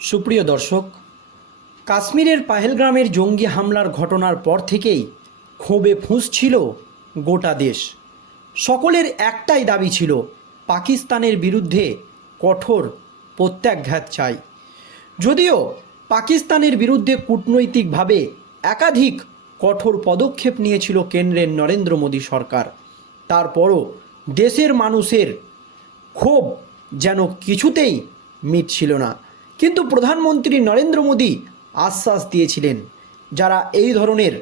সুপ্রিয় দর্শক, কাশ্মীরের পাহেলগ্রামের জঙ্গি হামলার ঘটনার পর থেকেই ক্ষোভে ফুঁসছিল গোটা দেশ। সকলের একটাই দাবি ছিল, পাকিস্তানের বিরুদ্ধে কঠোর প্রত্যাঘাত চাই। যদিও পাকিস্তানের বিরুদ্ধে কূটনৈতিকভাবে একাধিক কঠোর পদক্ষেপ নিয়েছিল কেন্দ্রের নরেন্দ্র মোদী সরকার, তারপরও দেশের মানুষের ক্ষোভ যেন কিছুতেই মিটছিল না। কিন্তু প্রধানমন্ত্রী নরেন্দ্র মোদী আশ্বাস দিয়েছিলেন, যারা এই ধরনের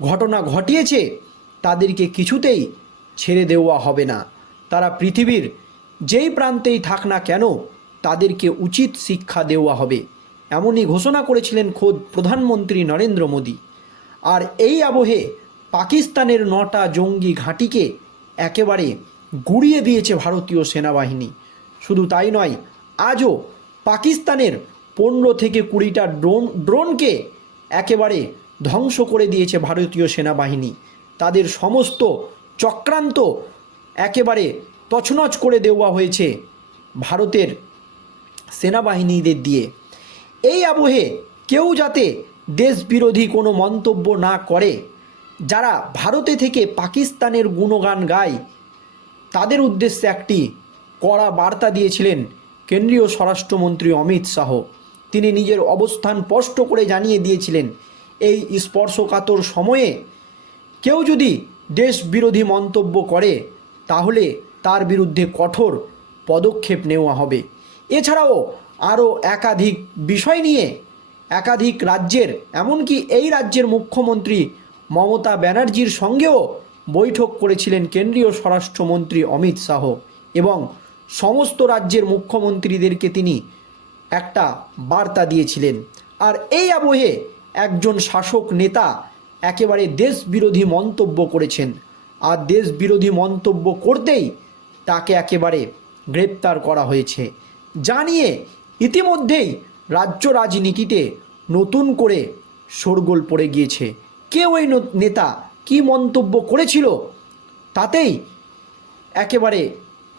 ঘটনা ঘটিয়েছে, তাদেরকে কিছুতেই ছেড়ে দেওয়া হবে না। তারা পৃথিবীর যেই প্রান্তেই থাক না কেন, তাদেরকে উচিত শিক্ষা দেওয়া হবে। এমনই ঘোষণা করেছিলেন খোদ প্রধানমন্ত্রী নরেন্দ্র মোদী। আর এই আবহে পাকিস্তানের নটা জঙ্গি ঘাঁটিকে একেবারে গুড়িয়ে দিয়েছে ভারতীয় সেনাবাহিনী। শুধু তাই নয়, আজও পাকিস্তানের পনেরো থেকে কুড়িটা ড্রোন, ড্রোনকে একেবারে ধ্বংস করে দিয়েছে ভারতীয় সেনাবাহিনী। তাদের সমস্ত চক্রান্ত একেবারে তছনছ করে দেওয়া হয়েছে ভারতের সেনাবাহিনীদের দিয়ে। এই আবহে কেউ যাতে দেশবিরোধী কোনো মন্তব্য না করে, যারা ভারতে থেকে পাকিস্তানের গুণগান গায়, তাদের উদ্দেশ্যে একটি কড়া বার্তা দিয়েছিলেন কেন্দ্রীয় স্বরাষ্ট্রমন্ত্রী অমিত শাহ। তিনি নিজের অবস্থান স্পষ্ট করে জানিয়ে দিয়েছিলেন, এই স্পর্শকাতর সময়ে কেউ যদি দেশ বিরোধী মন্তব্য করে, তাহলে তার বিরুদ্ধে কঠোর পদক্ষেপ নেওয়া হবে। এছাড়াও আরও একাধিক বিষয় নিয়ে একাধিক রাজ্যের, এমনকি এই রাজ্যের মুখ্যমন্ত্রী মমতা ব্যানার্জির সঙ্গেও বৈঠক করেছিলেন কেন্দ্রীয় স্বরাষ্ট্রমন্ত্রী অমিত শাহ এবং সমস্ত রাজ্যের মুখ্যমন্ত্রীদেরকে তিনি একটা বার্তা দিয়েছিলেন। আর এই আবহে একজন শাসক নেতা একেবারে দেশ বিরোধী মন্তব্য করেছেন। আর দেশ বিরোধী মন্তব্য করতেই তাকে একেবারে গ্রেপ্তার করা হয়েছে। জানিয়ে ইতিমধ্যেই রাজ্য রাজনীতিতে নতুন করে শোরগোল পড়ে গিয়েছে। কে ওই নেতা কি মন্তব্য করেছিল তাতেই একেবারে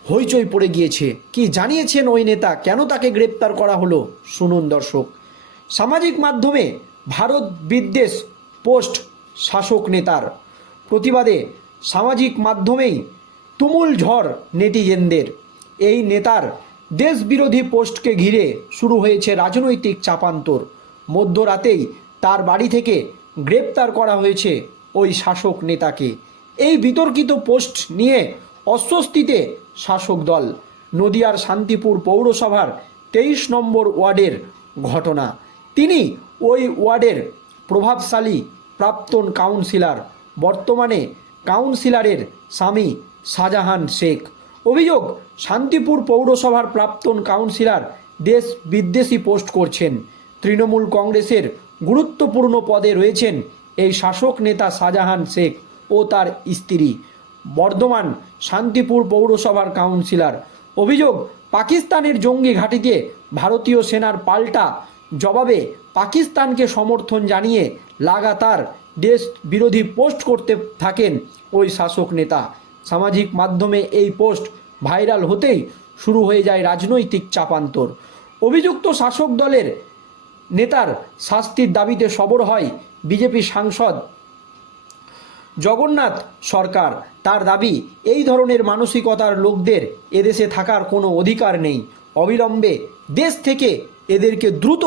হইচই পড়ে গিয়েছে। কি জানিয়েছেন ওই নেতা? কেন তাকে গ্রেপ্তার করা হলো? শুনুন দর্শক। সামাজিক মাধ্যমে ভারত বিদ্বেষ পোস্ট শাসক নেতার প্রতিবাদে সামাজিক মাধ্যমেই তুমুল ঝড় নেটিজেনদের। এই নেতার দেশবিরোধী পোস্টকে ঘিরে শুরু হয়েছে রাজনৈতিক চাপান্তর। মধ্যরাতেই তার বাড়ি থেকে গ্রেপ্তার করা হয়েছে ওই শাসক নেতাকে। এই বিতর্কিত পোস্ট নিয়ে অস্বস্তিতে শাসক দল। নদিয়ার শান্তিপুর পৌরসভার তেইশ নম্বর ওয়ার্ডের ঘটনা। তিনি ওই ওয়ার্ডের প্রভাবশালী প্রাক্তন কাউন্সিলর, বর্তমানে কাউন্সিলরের স্বামী শাহজাহান শেখ। অভিযোগ, শান্তিপুর পৌরসভার প্রাক্তন কাউন্সিলর দেশ বিদ্বেষী পোস্ট করছেন। তৃণমূল কংগ্রেসের গুরুত্বপূর্ণ পদে রয়েছেন এই শাসক নেতা শাহজাহান শেখ ও তার স্ত্রী। বর্ধমান শান্তিপুর পৌরসভার কাউন্সিলর। অভিযোগ, পাকিস্তানের জঙ্গি ঘাঁটিতে ভারতীয় সেনার পাল্টা জবাবে পাকিস্তানকে সমর্থন জানিয়ে লাগাতার দেশ বিরোধী পোস্ট করতে থাকেন ওই শাসক নেতা। সামাজিক মাধ্যমে এই পোস্ট ভাইরাল হতেই শুরু হয়ে যায় রাজনৈতিক চাপান্তর। অভিযুক্ত শাসক দলের নেতার শাস্তির দাবিতে সবর হয় বিজেপি সাংসদ জগন্নাথ সরকার, তার দাবি, এই ধরনের মানসিকতার লোকদের এদেশে থাকার কোনো অধিকার নেই। অবিলম্বে দেশ থেকে এদেরকে দ্রুত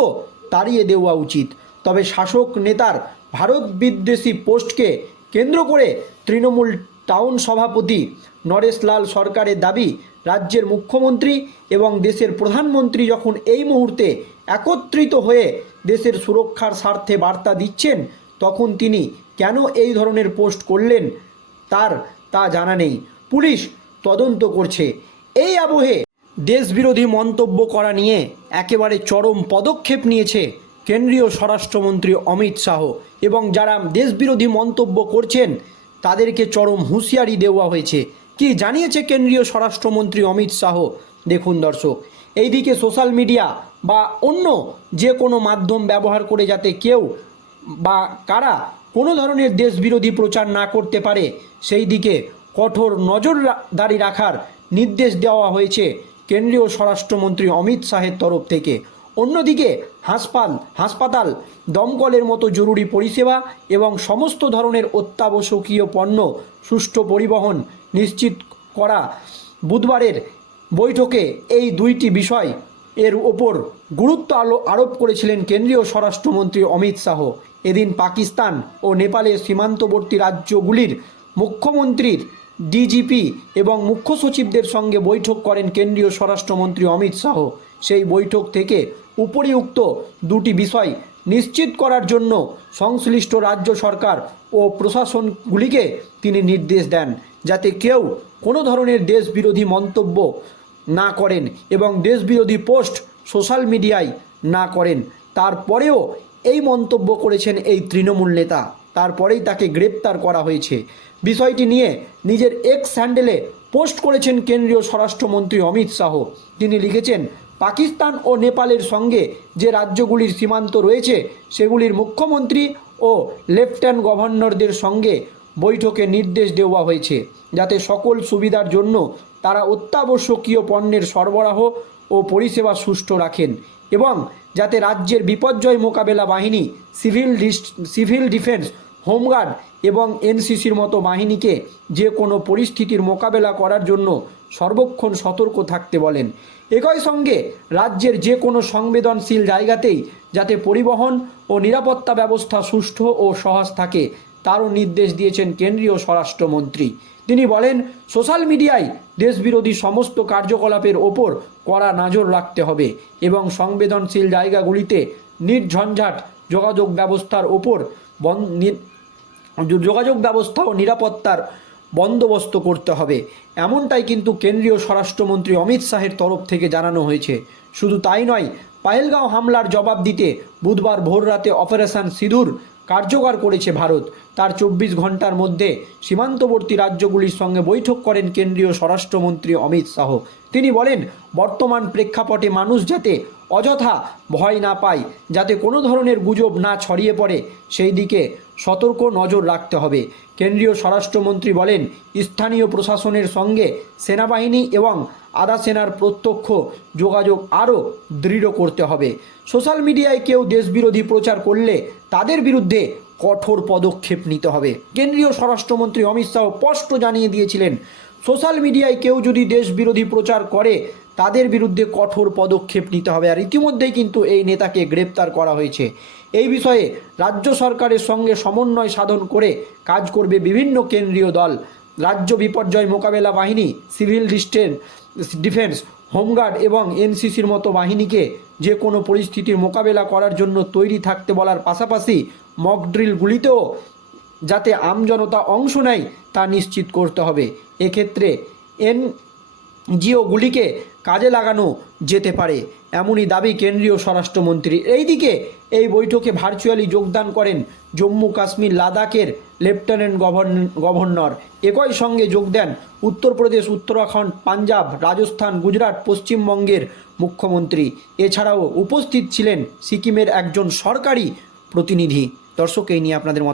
তাড়িয়ে দেওয়া উচিত। তবে শাসক নেতার ভারত বিদ্বেষী পোস্টকে কেন্দ্র করে তৃণমূল টাউন সভাপতি নরেশ লাল সরকারের দাবি, রাজ্যের মুখ্যমন্ত্রী এবং দেশের প্রধানমন্ত্রী যখন এই মুহূর্তে একত্রিত হয়ে দেশের সুরক্ষার স্বার্থে বার্তা দিচ্ছেন, তখন তিনি কেন এই ধরনের পোস্ট করলেন তার তা জানা নেই। পুলিশ তদন্ত করছে। এই আবহে দেশবিরোধী মন্তব্য করা নিয়ে একেবারে চরম পদক্ষেপ নিয়েছে কেন্দ্রীয় স্বরাষ্ট্রমন্ত্রী অমিত শাহ এবং যারা দেশবিরোধী মন্তব্য করছেন, তাদেরকে চরম হুঁশিয়ারি দেওয়া হয়েছে। কি জানিয়েছে কেন্দ্রীয় স্বরাষ্ট্রমন্ত্রী অমিত শাহ? দেখুন দর্শক, এইদিকে সোশ্যাল মিডিয়া বা অন্য যে কোনো মাধ্যম ব্যবহার করে যাতে কেউ বা কারা কোনো ধরনের দেশবিরোধী প্রচার না করতে পারে, সেই দিকে কঠোর নজরদারি রাখার নির্দেশ দেওয়া হয়েছে কেন্দ্রীয় স্বরাষ্ট্রমন্ত্রী অমিত শাহের তরফ থেকে। অন্যদিকে হাসপাল, হাসপাতাল, দমকলের মতো জরুরি পরিষেবা এবং সমস্ত ধরনের অত্যাবশ্যকীয় পণ্য সুষ্ঠু পরিবহন নিশ্চিত করা বুধবারের বৈঠকে এই দুইটি বিষয় এর ওপর গুরুত্ব আলো, আরোপ করেছিলেন কেন্দ্রীয় স্বরাষ্ট্রমন্ত্রী অমিত শাহ। এদিন পাকিস্তান ও নেপালের সীমান্তবর্তী রাজ্যগুলির মুখ্যমন্ত্রীর ডিজিপি এবং মুখ্য সচিবদের সঙ্গে বৈঠক করেন কেন্দ্রীয় স্বরাষ্ট্রমন্ত্রী অমিত শাহ। সেই বৈঠক থেকে উপরিউক্ত দুটি বিষয় নিশ্চিত করার জন্য সংশ্লিষ্ট রাজ্য সরকার ও প্রশাসনগুলিকে তিনি নির্দেশ দেন যাতে কেউ কোনো ধরনের দেশবিরোধী মন্তব্য না করেন এবং দেশবিরোধী পোস্ট সোশ্যাল মিডিয়ায় না করেন। তারপরেও এই মন্তব্য করেছেন এই তৃণমূল নেতা। তারপরেই তাকে গ্রেপ্তার করা হয়েছে। বিষয়টি নিয়ে নিজের এক্স হ্যান্ডেলে পোস্ট করেছেন কেন্দ্রীয় স্বরাষ্ট্রমন্ত্রী অমিত শাহ। তিনি লিখেছেন, পাকিস্তান ও নেপালের সঙ্গে যে রাজ্যগুলির সীমান্ত রয়েছে, সেগুলির মুখ্যমন্ত্রী ও লেফটেন্যান্ট গভর্নরদের সঙ্গে বৈঠকে নির্দেশ দেওয়া হয়েছে। যাতে সকল সুবিধার জন্য তারা অত্যাবশ্যকীয় পণ্যের সরবরাহ ও পরিষেবা সুষ্ঠু রাখেন এবং যাতে রাজ্যের বিপর্যয় মোকাবেলা বাহিনী, সিভিল সিভিল ডিফেন্স, হোমগার্ড এবং এনসিসির মতো বাহিনীকে যে কোনো পরিস্থিতির মোকাবেলা করার জন্য সর্বক্ষণ সতর্ক থাকতে বলেন। একই সঙ্গে রাজ্যের যে কোনো সংবেদনশীল জায়গাতেই যাতে পরিবহন ও নিরাপত্তা ব্যবস্থা সুষ্ঠু ও সহজ থাকে, তারও নির্দেশ দিয়েছেন কেন্দ্রীয় স্বরাষ্ট্রমন্ত্রী। তিনি বলেন, সোশ্যাল মিডিয়ায় দেশবিরোধী সমস্ত কার্যকলাপের ওপর কড়া নজর রাখতে হবে এবং সংবেদনশীল জায়গাগুলিতে নির্ঝঞ্ঝাট যোগাযোগ ব্যবস্থার ওপর যোগাযোগ ব্যবস্থা ও নিরাপত্তার বন্দোবস্ত করতে হবে। এমনটাই কিন্তু কেন্দ্রীয় স্বরাষ্ট্রমন্ত্রী অমিত শাহের তরফ থেকে জানানো হয়েছে। শুধু তাই নয় পাহেলগাঁও হামলার জবাব দিতে বুধবার ভোররাতে অপারেশন সিঁদুর কার্যকর করেছে ভারত। তার চব্বিশ ঘণ্টার মধ্যে সীমান্তবর্তী রাজ্যগুলির সঙ্গে বৈঠক করেন কেন্দ্রীয় স্বরাষ্ট্রমন্ত্রী অমিত শাহ। তিনি বলেন, বর্তমান প্রেক্ষাপটে মানুষ যাতে অযথা ভয় না পায়, যাতে কোনো ধরনের গুজব না ছড়িয়ে পড়ে, সেই দিকে সতর্ক নজর রাখতে হবে। কেন্দ্রীয় স্বরাষ্ট্রমন্ত্রী বলেন, স্থানীয় প্রশাসনের সঙ্গে সেনাবাহিনী এবং আধা সেনার প্রত্যক্ষ যোগাযোগ আরও দৃঢ় করতে হবে। সোশ্যাল মিডিয়ায় কেউ দেশবিরোধী প্রচার করলে তাদের বিরুদ্ধে কঠোর পদক্ষেপ নিতে হবে। কেন্দ্রীয় স্বরাষ্ট্রমন্ত্রী অমিত শাহ স্পষ্ট জানিয়ে দিয়েছিলেন, সোশ্যাল মিডিয়ায় কেউ যদি দেশবিরোধী প্রচার করে তাদের বিরুদ্ধে কঠোর পদক্ষেপ নিতে হবে। আর ইতিমধ্যেই কিন্তু এই নেতাকে গ্রেপ্তার করা হয়েছে। এই বিষয়ে রাজ্য সরকারের সঙ্গে সমন্বয় সাধন করে কাজ করবে বিভিন্ন কেন্দ্রীয় দল। রাজ্য বিপর্যয় মোকাবেলা বাহিনী, সিভিল ডিস্টেন্স ডিফেন্স, হোমগার্ড এবং এনসিসির মতো বাহিনীকে যে কোনো পরিস্থিতির মোকাবেলা করার জন্য তৈরি থাকতে বলার পাশাপাশি মকড্রিলগুলিতেও যাতে আমজনতা অংশ নেয় তা নিশ্চিত করতে হবে। এক্ষেত্রে এন জিওগুলিকে কাজে লাগানো যেতে পারে, এমনই দাবি কেন্দ্রীয় স্বরাষ্ট্রমন্ত্রী এইদিকে এই বৈঠকে ভার্চুয়ালি যোগদান করেন জম্মু কাশ্মীর লাদাখের লেফটেন্যান্ট গভর্ন- গভর্নর। একই সঙ্গে যোগ দেন উত্তরপ্রদেশ, উত্তরাখণ্ড, পাঞ্জাব, রাজস্থান, গুজরাট, পশ্চিমবঙ্গের মুখ্যমন্ত্রী। এছাড়াও উপস্থিত ছিলেন সিকিমের একজন সরকারি প্রতিনিধি। দর্শক, এই নিয়ে আপনাদের